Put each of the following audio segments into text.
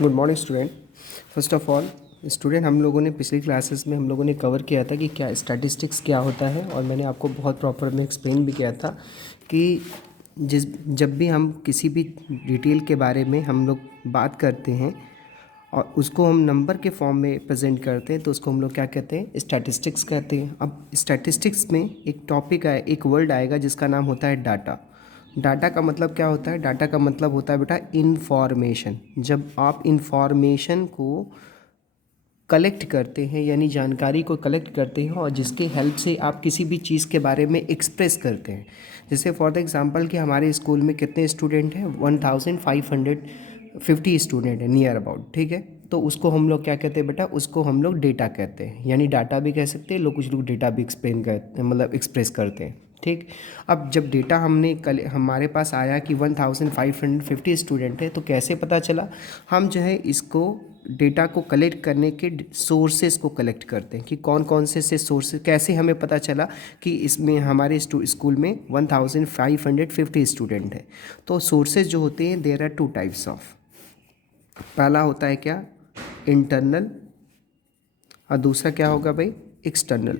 Good morning student. First of all student, हम लोगों ने पिछली क्लासेस में हम लोगों ने कवर किया था कि क्या स्टैटिस्टिक्स क्या होता है, और मैंने आपको बहुत प्रॉपर में एक्सप्लेन भी किया था कि जब भी हम किसी भी डिटेल के बारे में हम लोग बात करते हैं और उसको हम नंबर के फॉर्म में प्रेजेंट करते हैं तो उसको हम लोग क्या कहते हैं, स्टैटिस्टिक्स कहते हैं। अब स्टैटिस्टिक्स में एक टॉपिक आए, एक वर्ड आएगा जिसका नाम होता है डाटा। डाटा का मतलब क्या होता है? डाटा का मतलब होता है बेटा इन्फॉर्मेशन। जब आप इन्फॉर्मेशन को कलेक्ट करते हैं, यानी जानकारी को कलेक्ट करते हैं और जिसके हेल्प से आप किसी भी चीज़ के बारे में एक्सप्रेस करते हैं। जैसे फॉर द एग्जांपल कि हमारे स्कूल में कितने स्टूडेंट हैं, 1550 स्टूडेंट है नियर अबाउट, ठीक है। तो उसको हम लोग क्या कहते हैं बेटा? उसको हम लोग डेटा कहते हैं, यानी डाटा भी कह सकते हैं लोग, कुछ लोग डेटा भी एक्सप्लेन करते हैं, मतलब एक्सप्रेस करते हैं, ठीक। अब जब डेटा हमने कल हमारे पास आया कि 1550 स्टूडेंट है, तो कैसे पता चला? हम जो है इसको डेटा को कलेक्ट करने के सोर्सेज को कलेक्ट करते हैं कि कौन कौन से सोर्सेज, कैसे हमें पता चला कि इसमें हमारे स्कूल में 1550 स्टूडेंट है। तो सोर्सेज जो होते हैं, there are two types of. पहला होता है क्या? इंटरनल, और दूसरा क्या होगा भाई? एक्सटर्नल।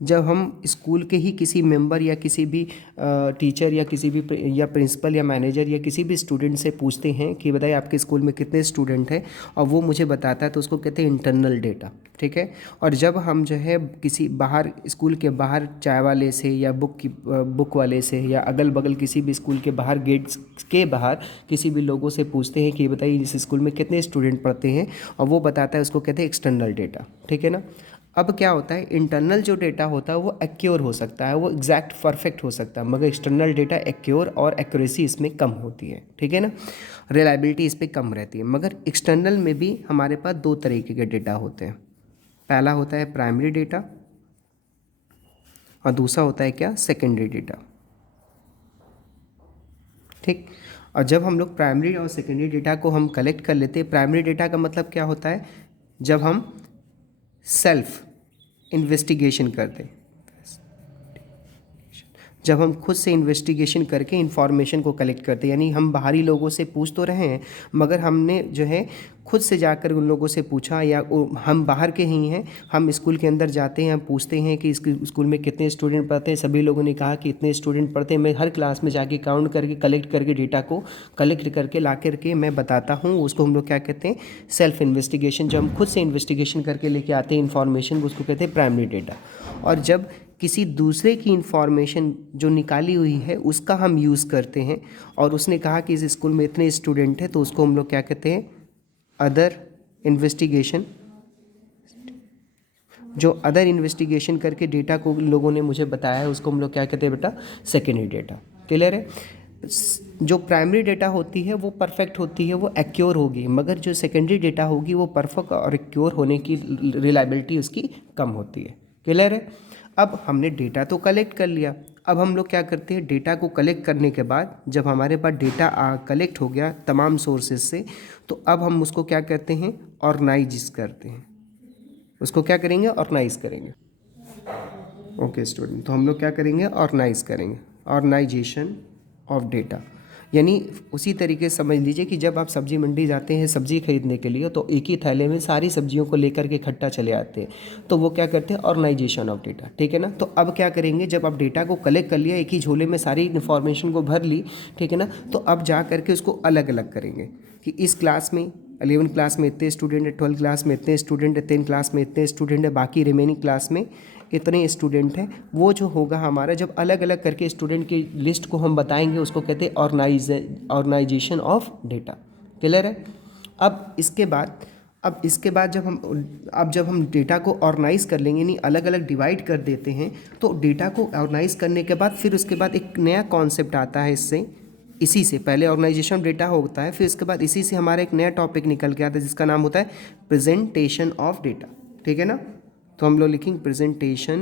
जब हम स्कूल के ही किसी मेंबर या किसी भी टीचर या किसी भी या प्रिंसिपल या मैनेजर या किसी भी स्टूडेंट से पूछते हैं कि बताइए आपके स्कूल में कितने स्टूडेंट हैं, और वो मुझे बताता है, तो उसको कहते हैं इंटरनल डेटा, ठीक है। और जब हम जो है किसी बाहर, स्कूल के बाहर चाय वाले से या बुक वाले से या अगल बगल किसी भी स्कूल के बाहर, गेट्स के बाहर किसी भी लोगों से पूछते हैं कि बताइए इस स्कूल में कितने स्टूडेंट पढ़ते हैं, और वो बताता है, उसको कहते हैं एक्सटर्नल डेटा, ठीक है ना। अब क्या होता है, इंटरनल जो डेटा होता है वो एक्योर हो सकता है, वो एग्जैक्ट परफेक्ट हो सकता है, मगर एक्सटर्नल डेटा एक्योर और एक्यूरेसी इसमें कम होती है, ठीक है ना। रिलायबिलिटी इस पर कम रहती है। मगर एक्सटर्नल में भी हमारे पास दो तरीके के डेटा होते हैं। पहला होता है प्राइमरी डेटा, और दूसरा होता है क्या? सेकेंडरी डेटा, ठीक। और जब हम लोग प्राइमरी और सेकेंडरी डेटा को हम कलेक्ट कर लेते हैं, प्राइमरी डेटा का मतलब क्या होता है? जब हम सेल्फ इन्वेस्टिगेशन करते हैं, जब हम खुद से इन्वेस्टिगेशन करके इन्फॉर्मेशन को कलेक्ट करते हैं, यानी हम बाहरी लोगों से पूछ तो रहे हैं, मगर हमने जो है खुद से जाकर उन लोगों से पूछा, या हम बाहर के ही हैं, हम स्कूल के अंदर जाते हैं, हम पूछते हैं कि इस स्कूल में कितने स्टूडेंट पढ़ते हैं, सभी लोगों ने कहा कि इतने स्टूडेंट पढ़ते हैं। मैं हर क्लास में जाके काउंट करके, कलेक्ट करके, डेटा को कलेक्ट करके ला करके मैं बताता हूँ, उसको हम लोग क्या कहते हैं? Self investigation. जब हम खुद से इन्वेस्टिगेशन करके लेके आते हैं इन्फॉर्मेशन, उसको कहते हैं प्राइमरी डेटा। और जब किसी दूसरे की इन्फॉर्मेशन जो निकाली हुई है उसका हम यूज़ करते हैं, और उसने कहा कि इस स्कूल में इतने स्टूडेंट हैं, तो उसको हम लोग क्या कहते हैं? Other investigation. जो अदर इन्वेस्टिगेशन करके डेटा को लोगों ने मुझे बताया है, उसको हम लोग क्या कहते हैं बेटा? Secondary data. क्लियर है? जो प्राइमरी डेटा होती है वो परफेक्ट होती है, वो एक्योर होगी, मगर जो सेकेंडरी डेटा होगी वो परफेक्ट और एक्योर होने की रिलायबिलिटी उसकी कम होती है। क्लियर है? अब हमने डेटा तो कलेक्ट कर लिया। अब हम लोग क्या करते हैं? डेटा को कलेक्ट करने के बाद जब हमारे पास डेटा कलेक्ट हो गया तमाम सोर्सेज से, तो अब हम उसको क्या करते हैं? ऑर्गेनाइज करते हैं। उसको क्या करेंगे? ऑर्गेनाइज करेंगे। ओके स्टूडेंट, तो हम लोग क्या करेंगे? ऑर्गेनाइज करेंगे, ऑर्गेनाइजेशन ऑफ डेटा। यानी उसी तरीके से समझ लीजिए कि जब आप सब्जी मंडी जाते हैं सब्जी खरीदने के लिए, तो एक ही थैले में सारी सब्जियों को लेकर के इकट्ठा चले आते हैं, तो वो क्या करते हैं? ऑर्गेनाइजेशन ऑफ डेटा, ठीक है ना। तो अब क्या करेंगे? जब आप डेटा को कलेक्ट कर लिया, एक ही झोले में सारी इन्फॉर्मेशन को भर ली, ठीक है ना, तो अब जा करके उसको अलग अलग करेंगे कि इस क्लास में 11 क्लास में इतने स्टूडेंट है, 12 क्लास में इतने स्टूडेंट है, 10 क्लास में इतने स्टूडेंट है, बाकी रिमेनिंग क्लास में इतने स्टूडेंट हैं। वो जो होगा हमारा, जब अलग अलग करके स्टूडेंट की लिस्ट को हम बताएंगे, उसको कहते हैं ऑर्गेनाइजेशन ऑफ डेटा। क्लियर है? अब इसके बाद जब हम डेटा को ऑर्गेनाइज कर लेंगे, यानी अलग अलग डिवाइड कर देते हैं, तो डेटा को ऑर्गेनाइज करने के बाद फिर उसके बाद एक नया कॉन्सेप्ट आता है इससे। इसी से पहले ऑर्गेनाइजेशन ऑफ डेटा होता है, फिर इसके बाद इसी से हमारा एक नया टॉपिक निकल के आता है जिसका नाम होता है प्रेजेंटेशन ऑफ डेटा, ठीक है ना। तो हम लोग लिखेंगे प्रेजेंटेशन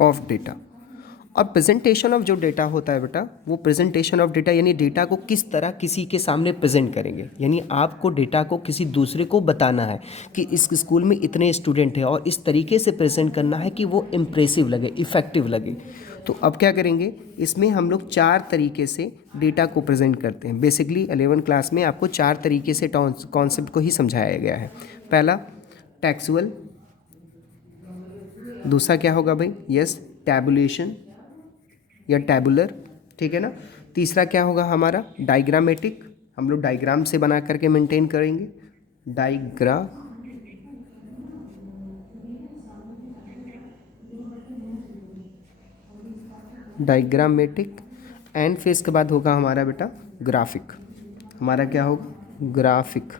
ऑफ डेटा। और प्रेजेंटेशन ऑफ जो डेटा होता है बेटा, वो प्रेजेंटेशन ऑफ डेटा यानी डेटा को किस तरह किसी के सामने प्रेजेंट करेंगे, यानी आपको डेटा को किसी दूसरे को बताना है कि इस स्कूल में इतने स्टूडेंट हैं, और इस तरीके से प्रेजेंट करना है कि वो इम्प्रेसिव लगे, इफेक्टिव लगे। तो अब क्या करेंगे, इसमें हम लोग 4 तरीके से डेटा को प्रेजेंट करते हैं। बेसिकली 11 क्लास में आपको 4 तरीके से कॉन्सेप्ट को ही समझाया गया है। पहला टेक्सुअल, दूसरा क्या होगा भाई, यस टैबुलेशन या टैबुलर, ठीक है ना। तीसरा क्या होगा हमारा डायग्रामेटिक, हम लोग डायग्राम से बना करके मेंटेन करेंगे, डायग्रामेटिक। एंड फिर इसके बाद होगा हमारा बेटा ग्राफिक, हमारा क्या होगा ग्राफिक।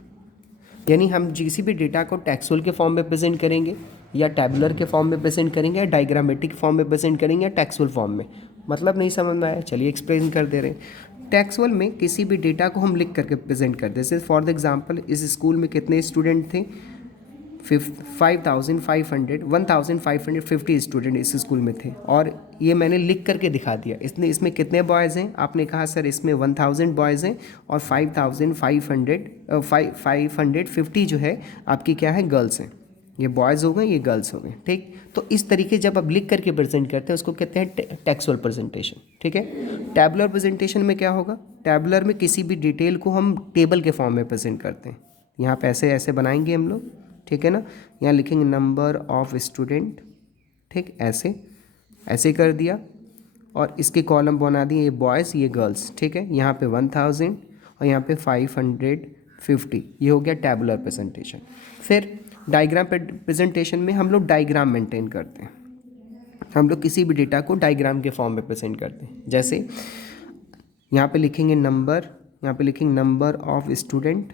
यानी हम किसी भी डेटा को टेक्सुअल के फॉर्म में प्रेजेंट करेंगे या टैबुलर के फॉर्म में प्रेजेंट करेंगे या डायग्रामेटिक फॉर्म में प्रेजेंट करेंगे या टेक्सुअल फॉर्म में। मतलब नहीं समझ में आया, चलिए एक्सप्लेन कर दे रहे हैं। टेक्सुअल में किसी भी डेटा को हम लिख करके प्रेजेंट करते हैं। जैसे फॉर द एग्जांपल इस स्कूल में कितने स्टूडेंट थे, 1550 स्टूडेंट इस स्कूल में थे, और ये मैंने लिख करके दिखा दिया। इसमें कितने बॉयज़ हैं, आपने कहा सर इसमें 1000 बॉयज़ हैं और 550 जो है आपकी क्या है गर्ल्स हैं। ये बॉयज़ हो गए, ये गर्ल्स हो गए, ठीक। तो इस तरीके जब आप लिख करके प्रेजेंट करते हैं उसको कहते हैं टेक्सुअल प्रेजेंटेशन, ठीक है। टैबुलर प्रेजेंटेशन में क्या होगा, टैबुलर में किसी भी डिटेल को हम टेबल के फॉर्म में प्रेजेंट करते हैं। यहाँ पे ऐसे ऐसे बनाएंगे हम लोग, ठीक है ना। यहाँ लिखेंगे नंबर ऑफ स्टूडेंट, ठीक, ऐसे ऐसे कर दिया और इसके कॉलम बना दिए, ये बॉयज़ ये गर्ल्स, ठीक है। यहाँ पे 1000 और यहाँ पे 550, ये हो गया टैबुलर प्रेजेंटेशन। फिर डायग्राम प्रेजेंटेशन में हम लोग डायग्राम मेंटेन करते हैं, हम लोग किसी भी डेटा को डायग्राम के फॉर्म में प्रेजेंट करते हैं। जैसे यहाँ पे लिखेंगे नंबर, यहाँ पे लिखेंगे number of student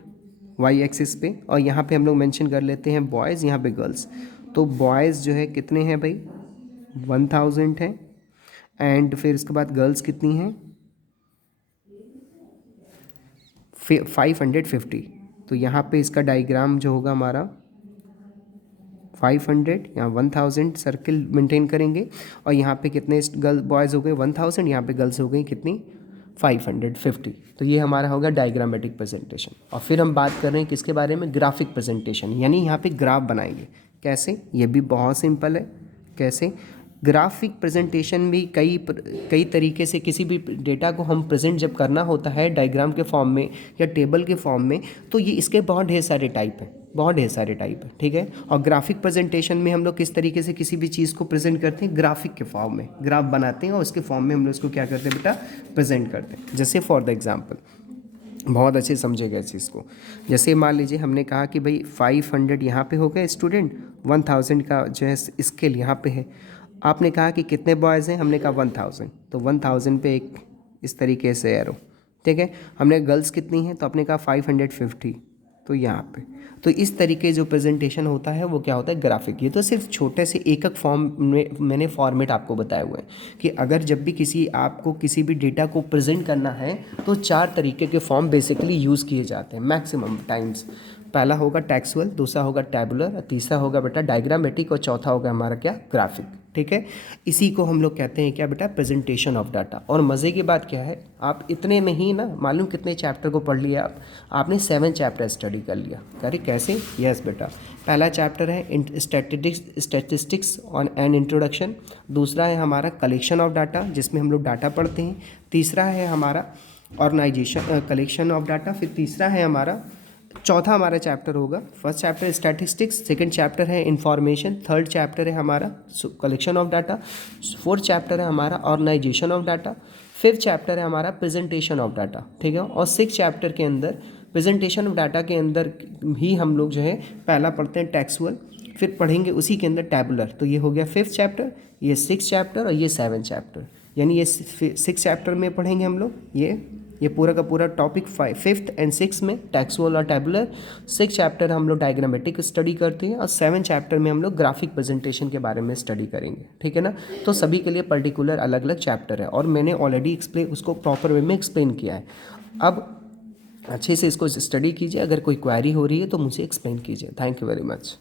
Y axis पे, और यहाँ पे हम लोग मेंशन कर लेते हैं बॉयज़, यहाँ पे गर्ल्स। तो बॉयज़ जो है कितने हैं भाई 1000 है, एंड फिर इसके बाद गर्ल्स कितनी हैं 550। तो यहाँ पे इसका डायग्राम जो होगा हमारा 500, यहाँ 1000 सर्किल मेंटेन करेंगे, और यहाँ पे कितने गर्ल बॉयज़ हो गए 1000, यहाँ पे गर्ल्स हो गई कितनी 550। तो ये हमारा होगा डायग्रामेटिक प्रेजेंटेशन। और फिर हम बात कर रहे हैं किसके बारे में, ग्राफिक प्रेजेंटेशन, यानी यहाँ पे ग्राफ बनाएंगे। कैसे, ये भी बहुत सिंपल है। कैसे, ग्राफिक प्रेजेंटेशन भी कई तरीके से किसी भी डेटा को हम प्रेजेंट जब करना होता है डायग्राम के फॉर्म में या टेबल के फॉर्म में, तो ये इसके बहुत ढेर सारे टाइप हैं, बहुत ढेर सारे टाइप है, ठीक है। और ग्राफिक प्रेजेंटेशन में हम लोग किस तरीके से किसी भी चीज़ को प्रेजेंट करते हैं, ग्राफिक के फॉर्म में ग्राफ बनाते हैं और उसके फॉर्म में हम लोग उसको क्या करते हैं बेटा प्रेजेंट करते हैं। जैसे फॉर द एग्जांपल, बहुत अच्छे समझेगा इस चीज़ को। जैसे मान लीजिए हमने कहा कि भाई 500 यहाँ पे हो गए स्टूडेंट, 1000 का जो है स्केल यहाँ पे है। आपने कहा कि कितने बॉयज़ हैं, हमने कहा 1000, तो 1000 पे एक इस तरीके से एरो, ठीक है। हमने गर्ल्स कितनी हैं, तो आपने कहा 550, तो यहाँ पे। तो इस तरीके जो प्रेजेंटेशन होता है वो क्या होता है ग्राफिक। ये तो सिर्फ छोटे से एकक फॉर्म में मैंने फॉर्मेट आपको बताए हुए हैं कि अगर जब भी आपको किसी भी डेटा को प्रेजेंट करना है तो 4 तरीके के फॉर्म बेसिकली यूज़ किए जाते हैं मैक्सिमम टाइम्स। पहला होगा टेक्सुअल, दूसरा होगा टैबुलर, तीसरा होगा बेटा डायग्रामेटिक, और चौथा होगा हमारा क्या ग्राफिक, ठीक है। इसी को हम लोग कहते हैं क्या बेटा प्रेजेंटेशन ऑफ डाटा। और मज़े की बात क्या है, आप इतने में ही ना मालूम कितने चैप्टर को पढ़ लिया आपने 7 चैप्टर स्टडी कर लिया। अरे कैसे, यस बेटा, पहला चैप्टर है स्टैटिस्टिक्स ऑन एंड इंट्रोडक्शन, दूसरा है हमारा कलेक्शन ऑफ डाटा जिसमें हम लोग डाटा पढ़ते हैं, तीसरा है हमारा ऑर्गेनाइजेशन कलेक्शन ऑफ डाटा, फिर तीसरा है हमारा चौथा हमारा चैप्टर होगा, first chapter statistics, second chapter है इंफॉर्मेशन, थर्ड चैप्टर है हमारा collection of data, fourth chapter है हमारा organisation of data, fifth chapter है हमारा प्रेजेंटेशन ऑफ डाटा, ठीक है। और सिक्स चैप्टर के अंदर प्रेजेंटेशन ऑफ डाटा के अंदर ही हम लोग जो है पहला पढ़ते हैं टेक्सुअल, फिर पढ़ेंगे उसी के अंदर टैबुलर। तो ये हो गया फिफ्थ चैप्टर, ये सिक्स चैप्टर और ये 7 चैप्टर, यानी ये 6 चैप्टर में पढ़ेंगे हम लोग ये पूरा का पूरा टॉपिक 5th एंड 6th में टेक्सुअल और टैबुलर। 6 चैप्टर हम लोग डायग्रामेटिक स्टडी करते हैं और 7 चैप्टर में हम लोग ग्राफिक प्रेजेंटेशन के बारे में स्टडी करेंगे, ठीक है ना। तो सभी के लिए पर्टिकुलर अलग अलग चैप्टर है और मैंने ऑलरेडी उसको प्रॉपर वे में एक्सप्लेन किया है। अब अच्छे से इसको स्टडी कीजिए, अगर कोई क्वेरी हो रही है तो मुझे एक्सप्लेन कीजिए। Thank you very much.